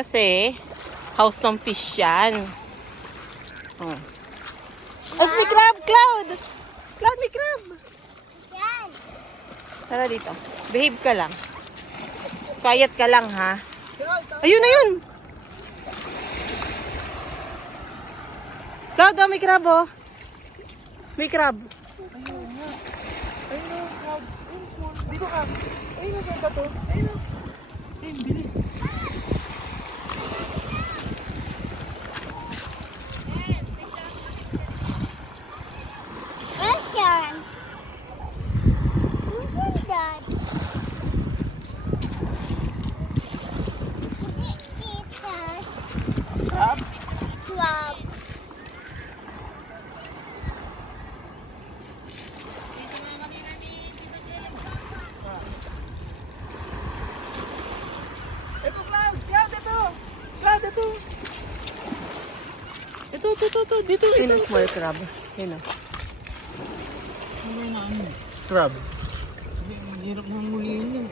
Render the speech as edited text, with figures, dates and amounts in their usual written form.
Kasi, house ng fish yan. Oh. At may crab, Cloud! Cloud, may crab! Yan. Tara dito. Behave ka lang. Quiet ka lang, ha? Ayun, ayun! Cloud, oh, may crab, oh. May crab. Ayun nga. Ayun na, crab. Ayun, small. Dito ka. Ayun na, saan ka to? Ayun na. Ayun, bilis. Where's yan? Who's that? It's Crab? crab. Ito, Cloud! Cloud, ito! Cloud, ito! Ito. Dito, Yun ang small crab. Yun, oh. Ano na ano? Crab. Ang hirap na muliin yan.